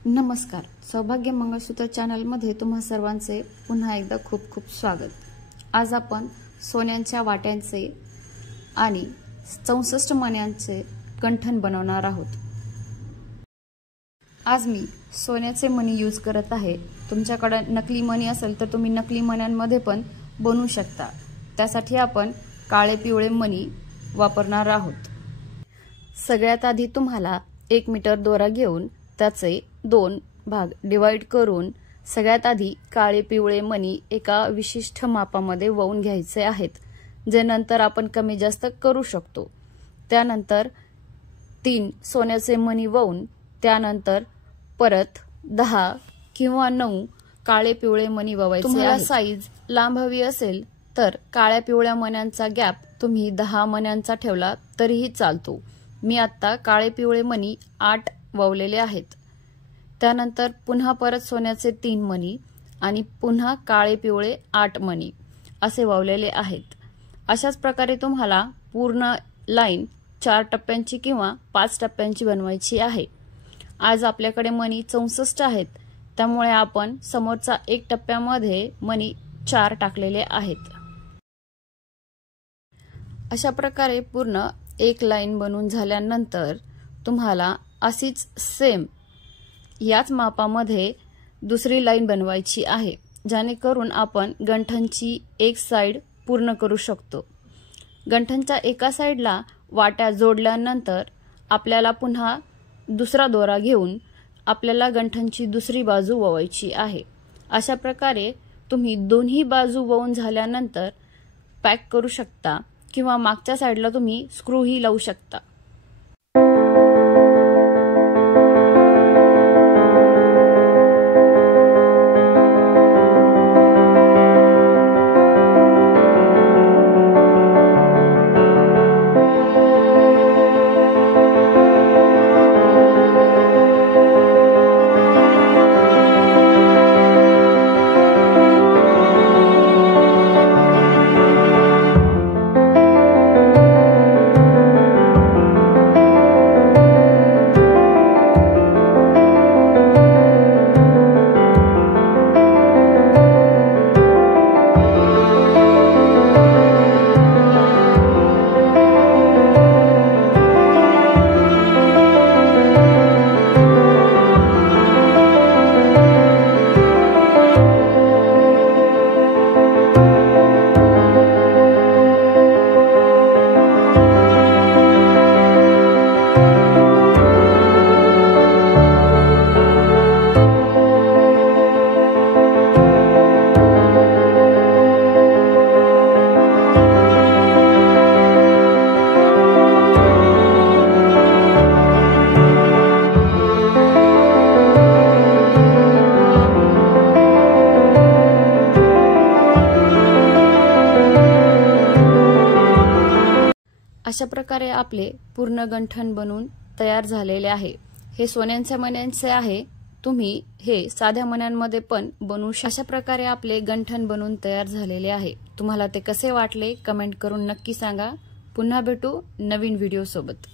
नमस्कार, सौभाग्य मंगळसूत्र चॅनलमध्ये तुम्हा सर्वांचे पुन्हा एकदा खूप खूप स्वागत। आज आपण सोन्यांच्या वाट्यांचे आणि 64 मण्यांचे गंठण बनवणार आहोत। आज मी सोन्याचे मणी यूज करत आहे। तुमच्याकडे नकली मणी असेल तर तुम्ही नकली मण्यांमध्ये पण बनवू शकता। त्यासाठी आपण काळे पिवळे मणी वापरणार आहोत। सगळ्यात आधी तुम्हाला 1 मीटर दोरा घेऊन त्याचे 2 भाग डिवाइड करून सगळ्यात आधी काळे पिवळे मणी एका विशिष्ट मापामध्ये वळून घ्यायचे आहेत, जे नंतर आपण कमी जास्त करू शकतो। त्यानंतर 3 सोन्याचे मणी वळून त्यानंतर परत 10 किंवा 9 काळे पिवळे मणी वळवायचे आहेत। तुम्हाला साईज लांब हवी असेल तर काळ्या पिवळ्या मण्यांचा गॅप तुम्ही 10 मण्यांचा ठेवला तरीही चालतो। मी आता काळे पिवळे मणी 8 वळवलेले आहेत। त्यानंतर पुन्हा परत सोन्याचे 3 मणी आणि पुन्हा काळे पिवळे 8 मणी असे वळवलेले आहेत। अशाच प्रकारे तुम्हाला पूर्ण लाईन 4 टप्प्यांची किंवा 5 टप्प्यांची बनवायची आहे। आज आपल्याकडे मणी 64 आहेत, त्यामुळे आपण समोरचा 1 टप्प्यामध्ये मणी 4 टाकलेले आहेत। अशा प्रकारे पूर्ण एक लाईन बनवून झाल्यानंतर तुम्हाला अशीच सेम याच मापामध्ये दुसरी लाईन बनवायची आहे, जेणेकरून आपण गंठणची एक साइड पूर्ण करू शकतो। गंठणच्या एका साइडला वाट्या जोडल्यानंतर आपल्याला पुन्हा दुसरा दोरा घेऊन आपल्याला गंठणची दुसरी बाजू वळवायची आहे। अशा प्रकारे तुम्ही दोन्ही बाजू वळवून झाल्यानंतर पॅक करू शकता किंवा मागच्या साइडला तुम्ही स्क्रू ही लावू शकता। अशा प्रकारे आपले पूर्ण गंठण बनवून तयार झालेले आहे। हे सोन्यांच्या मण्यांचे आहे, तुम्ही हे साध्या मण्यांमध्ये पण बनवू शकता। अशा प्रकारे आपले गंठण बनवून तयार झालेले आहे। तुम्हाला ते कसे वाटले कमेंट करून नक्की सांगा। पुन्हा भेटू नवीन व्हिडिओ सोबत।